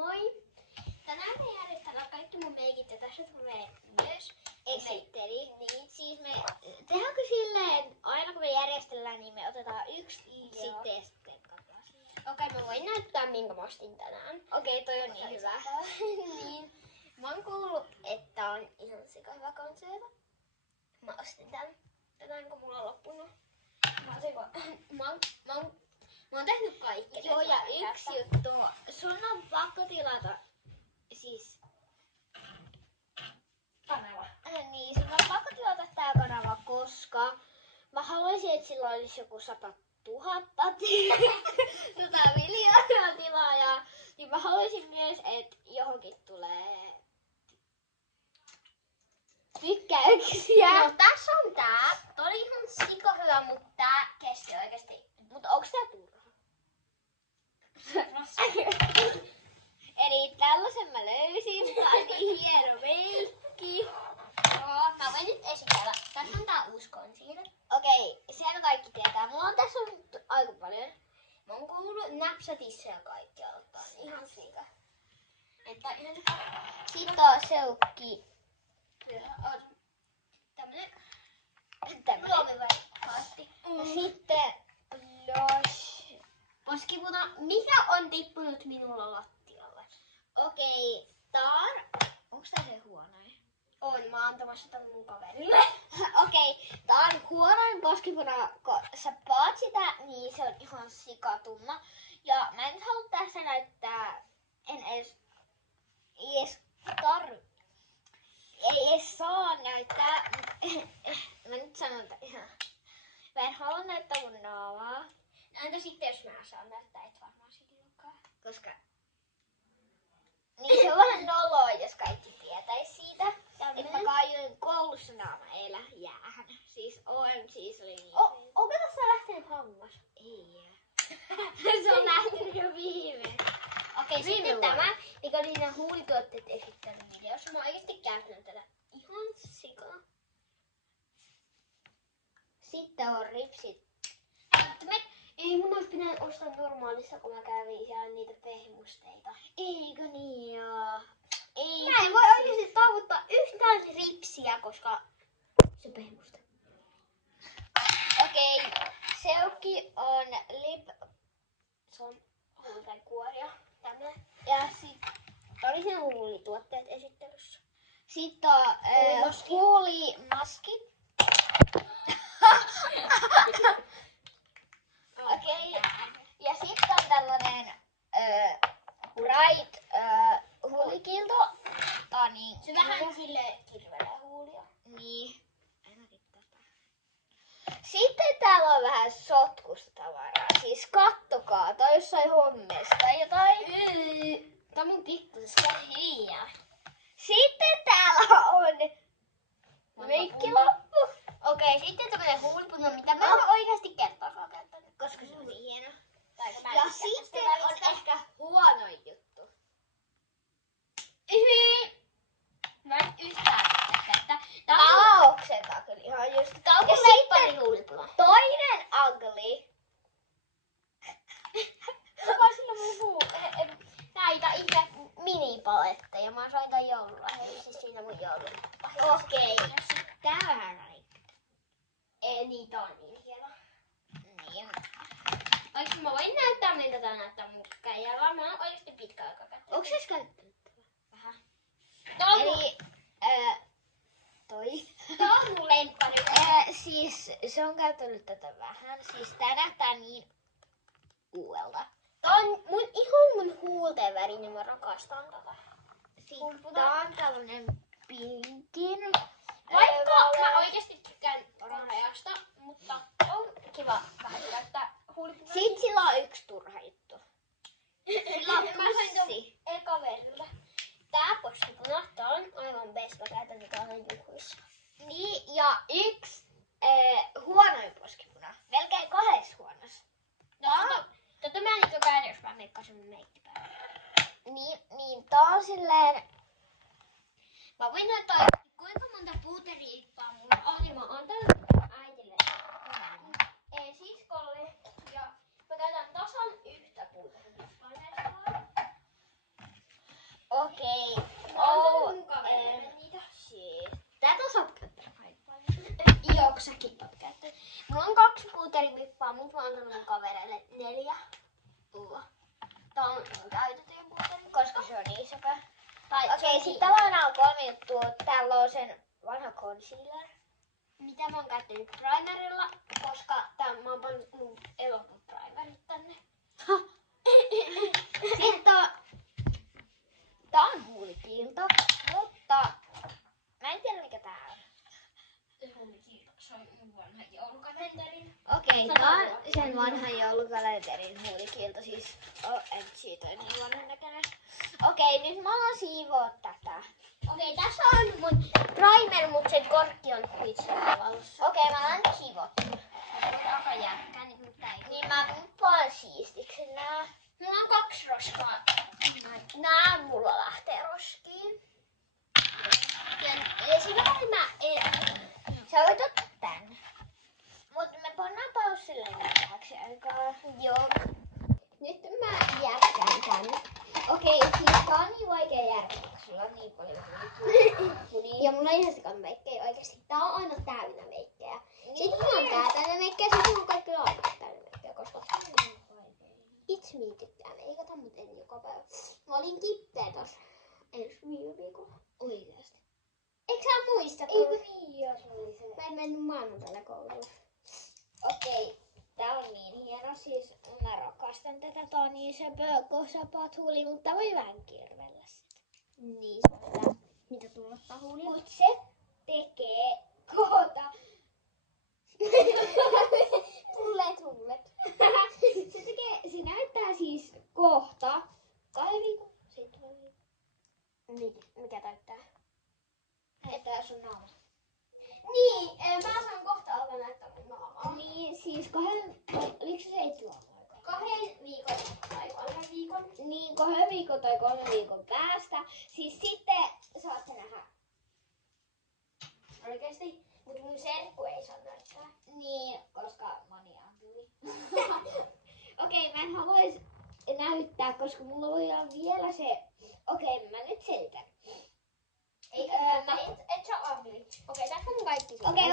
Moi! Tänään me järjestellään kaikki mun meikit ja tässä tulee myös esitteli. Niin, siis me tehdäänkö silleen, aina kun me järjestellään, niin me otetaan yksi sitten ja sitten katsotaan siitä. Okei, mä voin näyttää minkä mä ostin tänään. Okei, toi on niin hyvä. Niin. Mä oon kuullut, että on ihan sika hyvä konserta. Mä ostin tän tänään, kun mulla on loppunut. Mä oon tehnyt kaikki. Joo, ja yksi juttu. Sun on pakko tilata, siis kanava. Niin, sun on pakko tilata tää kanava, koska mä haluaisin, että sillä olisi joku 100 000 100 miljoonaa tilaajaa. Niin mä haluaisin myös, että johonkin tulee tykkäyksiä. No tässä on tää. Toi oli ihan sika hyvä, mutta tää kesti oikeesti. Mutta onks tää turha? Eli tällaisen mä löysin. Tää on niin hieno meikki. Joo, mä voin nyt esitellä. Tässä on tää uusi concealer. Okei, sen kaikki tietää. Mulla on tässä on aika paljon. Mä oon kuullut Napsatissa kaikkialla ottaa ihan sika. Että ihan Sitten on seukki. on tämmönen Tämmönen. luomivärihaatti. Ja sitten blush. Poskipuna, mikä on tippunut minulla lattialle? Okei, onks tää se huonoin? On, mä oon antamassa tän mun kaverille. Okei, tää on huonoin poskipuna, kun sä paat sitä, niin se on ihan sikatumma. Ja mä en nyt halua tässä näyttää, ei edes saa näyttää. Mä nyt sanon tän ihan. Mä en halua näyttää mun naamaa, Entä sitten jos mä saan näyttää, et varmaan siitä lukaa. koska niin se on vähän noloa, jos kaikki tietäis siitä. Että mä kaijoin koulussa naama jäähän. Siis OMG, se oli niin. Onko tässä lähtenyt hammas? Ei jää. Se on lähtenyt jo viime. Okei, Viime sitten vuonna. tämä, mikä oli siinä huulituotteet esittänyt videossa. Mä oon oikeesti käyttänyt tätä ihan sikaa. Sitten on ripsit. Ei mun olisi pitänyt ostaa normaalissa, kun mä kävin siellä niitä pehmusteita. Eikö niin joo? Ei. Mä en voi oikeesti toivottaa yhtään ripsiä, koska se pehmuste. Okei, seukki on Se on huulten kuoria. Tämä. ja sit Oli siinä huulituotteet esittelyssä. sitten on huulimaski. Okei. Ja sitten on tällainen bright huulikilto. Tää on niin Se vähän silleen kirvelee huulia. Niin. Sitten täällä on vähän sotkusta tavaraa. Siis kattokaa, tai jossain hommesta tai jotain. Tää on mun pikkuisesta hiiaa. Sitten täällä on meikkilappu. Okei, sitten tämmönen huulipuna, mitä mä en oikeesti kertaakaan käyttänyt. Koska se on niin hieno. Mä Ja en sitten tykkää on tästä ehkä huonoin juttu. Mä en yhtään tykkää. Tää on Tää oksentaa kyllä ihan just. Tää on Ja mun lemppari sitten huulipuna. toinen ugly. Joka on sillä mun näitä ihme minipaletteja. Mä sain tän joululahjaksi, siis siinä mun joululahjaksi. Okei. Tää on vähän raikka. Ei, niitä on niin hieno. Niin. Oikeesti mä voin näyttää, miltä tää näyttää mun käijällä. Mä oon oikeesti pitkä aika käyttänyt. Onks sä käyttänyt tätä? Vähän. Tää on mun, Eli toi. tää on mun lemppari. Siis se on käyttänyt tätä vähän. Siis tää näyttää niin uudelta. Tää on mun huulten väri, niin mä rakastan tätä. Sitten tää on tällainen pinkin. Vaikka mä oikeesti tykkään raheasta, mutta on kiva vähän käyttää huulipunaa. Sitten sillä on yksi turha juttu. Sillä on Mä sain ton pussi. kaverille. Tää poskipuna, tää on aivan best, mä käytän niitä aina juhlissa. Niin, ja yksi huonoin poskipuna. Melkein 2 huonossa. Tätä mä en nyt käydä, jos mä meikkasin mun meikkipäällä. Niin tää on silleen. Mä voin näyttää, kuinka monta puuteriippaa mulla on, ja mä oon äitille siskolle. Ja mä käytän tasan yhtä puuteriippaa näistä. Okei. Mun kavereille niitä. Tätä saat käyttää kaikille. Joo, kun säkin oot käyttänyt. Mulla on 2 puuterivippaa, mutta mä oon antanut mun kavereille 4. Tää on käytetyn puuteri. Koska se on iso. Okei, Sitten täällä on 3 juttua. Täällä on sen vanha concealer. mitä mä oon käyttänyt primerilla, koska mä oon pannut mun elokuun primerit tänne. Sitten tää on huulikiilto, mutta mä en tiedä mikä tää on. Se on mun vanha joulukalenterin. Okei, tää on sen vanhan joulukalenterin huulikiilto, siis siitä on niin vanhan näköinen. Okei, nyt mä alan siivoa tätä. Okei, tässä on mun primer, mut sen korkki on kuitsen valossa. Okei, mä alan siivota. Se on aika jäkkää, niin tää ei. Niin mä pumpaan siistiksi nää. Mulla on 2 roskaa. Nää mulla lähtee roskiin. Ja sillä mä Sä voit ottaa tän. Mut me pannaan paussille vähäksi aikaa. Joo. Nyt mä jätkän tän. Okei, siis tää on niin vaikea järjestää, koska sulla on niin paljon huulia. Ja mulla on ihan sikana meikkejä oikeesti. Tää on aina täynnä meikkejä. Sitten mulla on tää täynnä meikkejä, sitten mulla on kaikki laatat täynnä meikkejä, koska itse me tykkää meikata, mut en joka päivä. Mä olin kippeä tossa viime viikolla. Oikeesti. Eikö sä muista? Eikö niin, jos oli se? Mä en mennyt maanantaina kouluun. Okei, tää on niin hieno, siis mä rakastan tätä, tää on niin söpöä, kun sä paat huuli, mutta voi vähän kirvellä sitä. Niin, mitä tullottaa huulia? Mut se tekee kohta. Tullet. Se näyttää siis kohta 2 viikon, 7 viikon. Mikä täyttää? Näyttää sun naama. Niin, mä saan kohta alkaa näyttää mun naamaa. Niin, siis oliko se 7 aikaa? 2 viikon tai 3 viikon. Niin, 2 viikon tai 3 viikon päästä. Siis sitten saatte nähdä. Oikeesti? Mut mun serkku ei saa näyttää. Niin, koska moni ampui. Okei, mä en haluais näyttää, koska mulla voi olla vielä se. Okei, mä nyt selitän. Ei, et sä ampui. Okei, tässä on kaikki. Okei.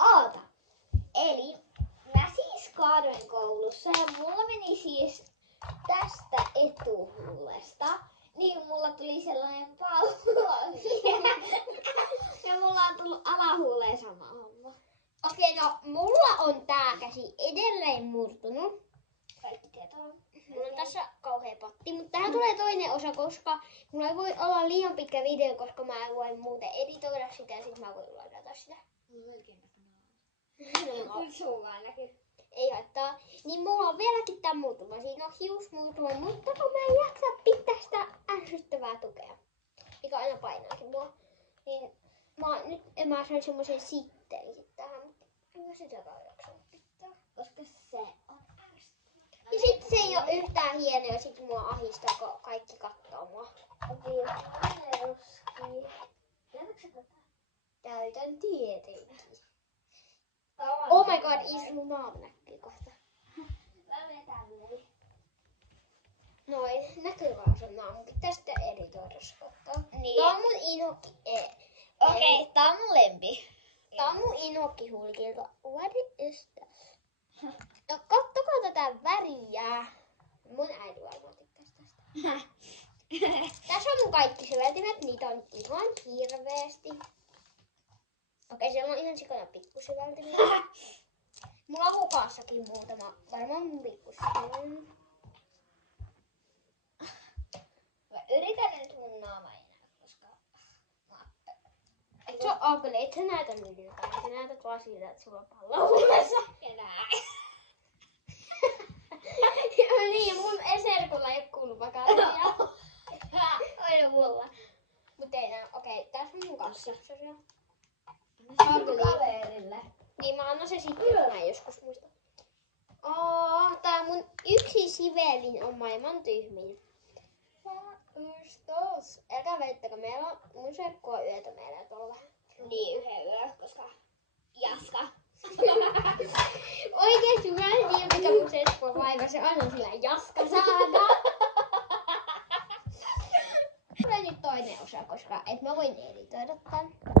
Oota. Eli mä siis kaadoin koulussa ja mulla meni siis tästä etuhuulesta. Niin mulla tuli sellainen pallo. Ja mulla on tullut alahuuleen sama homma. Okei, no mulla on tää käsi edelleen murtunut. Kaikki tietää. Mulla on tässä kauhea patti, mutta tähän tulee toinen osa, koska mulla ei voi olla liian pitkä video, koska mä en voi muuten editoida sitä ja sit mä voin ladata sitä. Mulla on oikein sun vaan näkyy. Ei haittaa. Niin mulla on vieläkin tää muutuma. Siinä on hiusmuutuma, mutta kun mä en jaksa pitää sitä ärsyttävää tukea, mikä aina painaakin mua, niin mä sain semmosen sittein tähän, mutta en mä sitäkään jaksanut pitää. Koska se on ärsyttävää. Ja sit se ei oo yhtään hienoa ja sit mua ahistaa, kun kaikki kattoo mua. Täytän tietenkin. Oh my god, sun naama näkyy kohta. Noin, näkyy vaan sun naama. Pitää sitten editoida ottaa. Niin. Tää on mun inhokki. Okei, tää on mun lempi. Tää on mun inhokki huulikilta. What is this? No kattokaa tätä väriä. Mun äiti varmaan tykkäs tästä. Tässä on mun kaikki syveltimet. Niitä on ihan hirveesti. Okei, siellä on ihan sikana pikkusyveltimiä. Mulla on hukassakin muutama. Varmaan mun pikkusyveltimiä. Mä yritän nyt mun naama ei näy, koska mä ajattelen. Et sä ugly, et sä näytä miltään. Sä näytät vaan siitä, että sulla on pallo huulessa. Enää. Niin, mun serkulla ei oo kulmakarvia. Aina mulla. Mut ei näy. Okei, tässä on mun kanssa. Kaverille. Niin mä annan se sitten, jos mä joskus muista. Tää mun yksi sivelin on maailman tyhmin. Älkää veittäkö, meillä on mun serkku on yötä meillä tuolla vähän. Niin, yhden yö, koska Jaska. Oikeesti mä en tiedä mikä mun serkku on vaiva, se aina sillä Jaska saada. osa, koska et mä voin editoida tän.